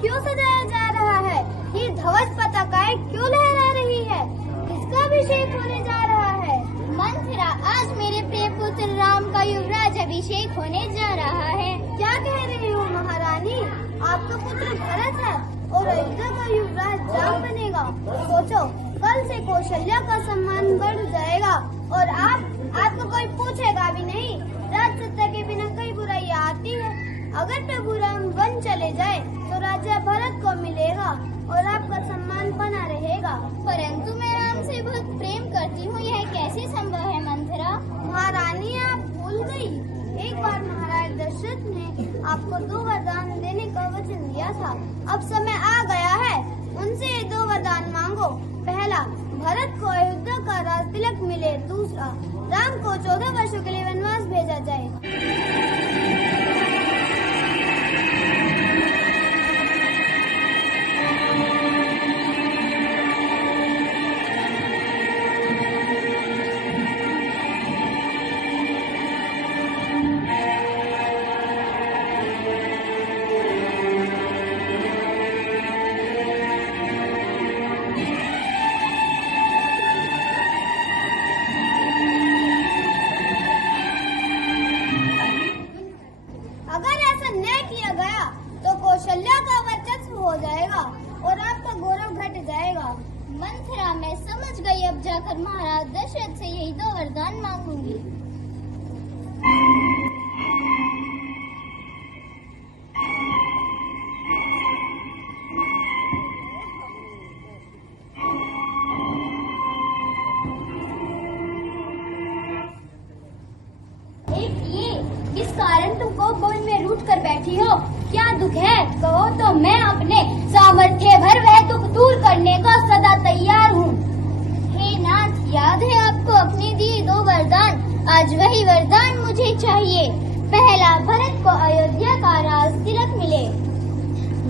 क्यों सजाया जा रहा है? ये ध्वज पताकाएं क्यों लहरा रही है? किसका अभिषेक होने जा रहा है? मंथरा, आज मेरे प्रिय पुत्र राम का युवराज अभिषेक होने जा रहा है। क्या कह रही हो महारानी? आपका पुत्र भरत है और अयोध्या का युवराज राम बनेगा। सोचो, कल से कौशल्या का सम्मान बढ़ जाएगा और आपको कोई पूछेगा भी नहीं। राज सत्ता के बिना कई बुराइयां आती है। अगर प्रभु राम वन चले जाए तो राजा भरत को मिलेगा और आपका सम्मान बना रहेगा। परंतु मैं राम से बहुत प्रेम करती हूँ, यह कैसे संभव है मंथरा? महारानी, आप भूल गई। एक बार महाराज दशरथ ने आपको 2 वरदान देने का वचन दिया था। अब समय आ गया है, उनसे ये 2 वरदान मांगो। पहला, भरत को अयोध्या का राज तिलक मिले। दूसरा, राम को 14 वर्षों के लिए वनवास भेजा जाए। अगर ऐसा न किया गया तो कौशल्या का वर्चस्व हो जाएगा और आपका गौरव घट जाएगा। मंथरा, मैं समझ गई। अब जाकर महाराज दशरथ से यही 2 वरदान मांगूंगी। किस कारण तुम कोप में रूठ कर बैठी हो? क्या दुख है? कहो तो मैं अपने सामर्थ्य भर वह दुख दूर करने को सदा तैयार हूँ। हे नाथ, याद है आपको अपने दिए 2 वरदान? आज वही वरदान मुझे चाहिए। पहला, भरत को अयोध्या का राज तिलक मिले।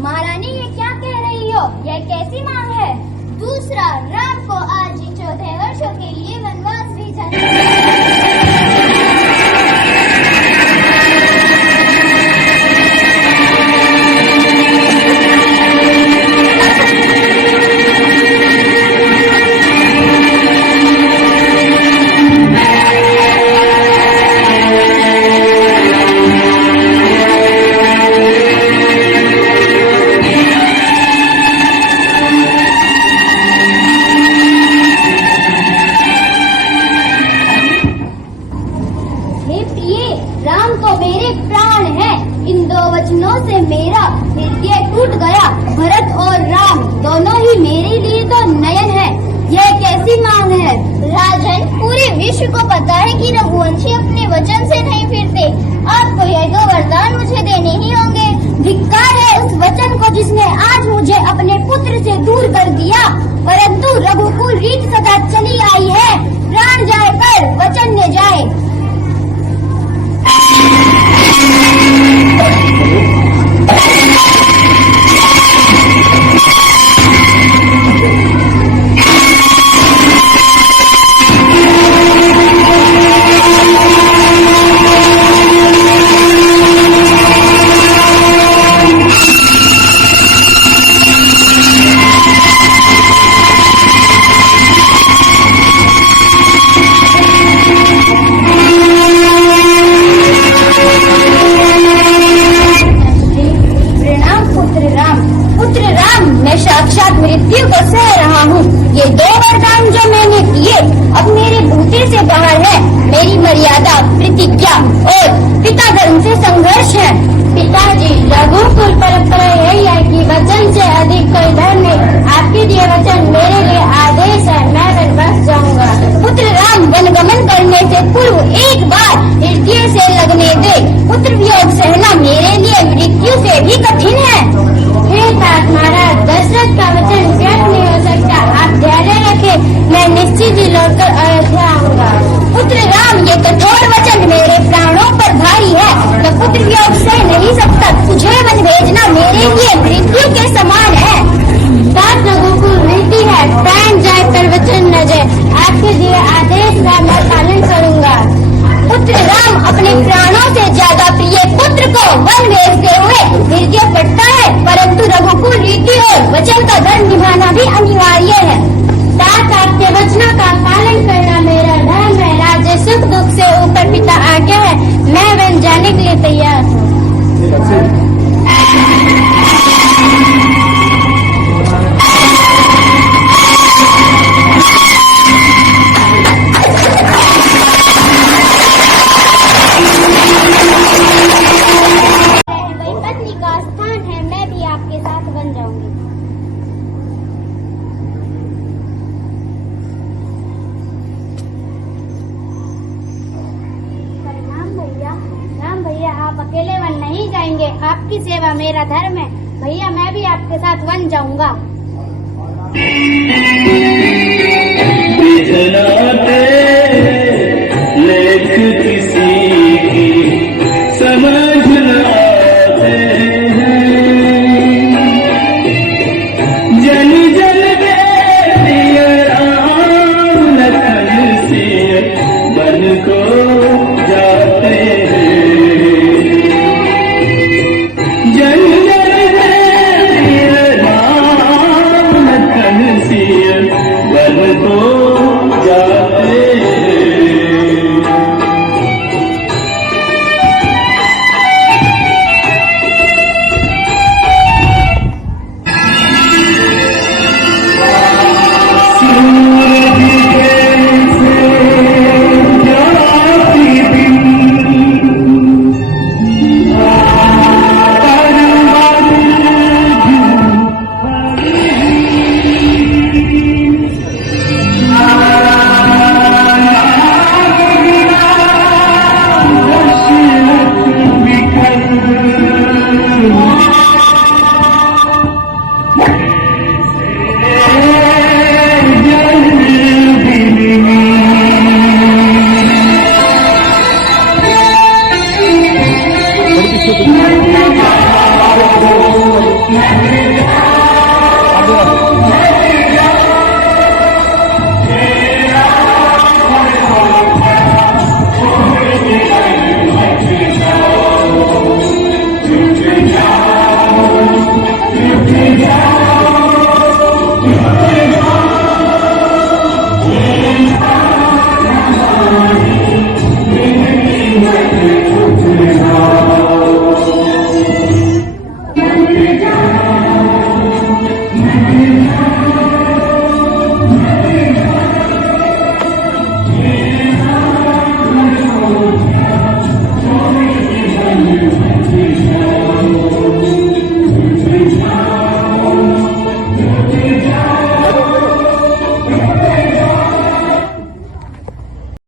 महारानी, ये क्या कह रही हो? यह कैसी मांग है? दूसरा, राम को आज 14 वर्षों के लिए वनवास भेजा जाए। राम तो मेरे प्राण है। इन 2 वचनों से मेरा हृदय टूट गया। भरत और राम दोनों ही मेरे लिए तो नयन है। यह कैसी मांग है? राजन, पूरे विश्व को पता है कि रघुवंशी अपने वचन से नहीं फिरते। आपको यह 2 वरदान मुझे देने ही होंगे। धिक्कार है उस वचन को जिसने आज मुझे अपने पुत्र से दूर कर दिया। परंतु रघुकुल रीत सदा चली आई है, प्राण जाए पर वचन न जाए। साक्षात मृत्यु को सह रहा हूँ। ये 2 वरदान जो मैंने दिए अब मेरे बूते से बाहर है। मेरी मर्यादा, प्रतिज्ञा और पिता धर्म से संघर्ष है। पिताजी, रघुकुल परंपरा यही है कि वचन से अधिक कोई धर्म नहीं। आपके दिए वचन मेरे लिए आदेश है। मैं वनवास जाऊंगा। पुत्र राम वनगमन करने से पूर्व एक बार हृदय से लगने दे। पुत्र वियोग सहना मेरे लिए मृत्यु से भी कठिन है। हे तात महाराज, दशरथ का वचन व्यर्थ नहीं हो सकता। आप धैर्य रखें, मैं निश्चित ही लौटकर अयोध्या आऊंगा। पुत्र राम, ये कठोर वचन मेरे प्राणों पर भारी है। मैं पुत्र वियोग सह नहीं सकता। तुझे वन भेजना मेरे लिए मृत्यु के समान है। तात रघुकुल रीति है, प्राण जाए पर वचन न जाए। आपके दिए आदेश का मैं पालन करूंगा। पुत्र राम अपने प्राणों से ज्यादा प्रिय पुत्र वचन का धर्म निभाना भी अनिवार्य है। साथ आपके वचनों का पालन करना मेरा धर्म है। राज्य सुख दुख से ऊपर पिता आज्ञा है, मैं वन जाने के लिए तैयार हूँ। वही पत्नी का स्थान है, मैं भी आपके साथ बन जाऊंगी। प्रणाम भैया। राम भैया, आप अकेले वन नहीं जाएंगे, आपकी सेवा मेरा धर्म है। भैया, मैं भी आपके साथ वन जाऊंगा।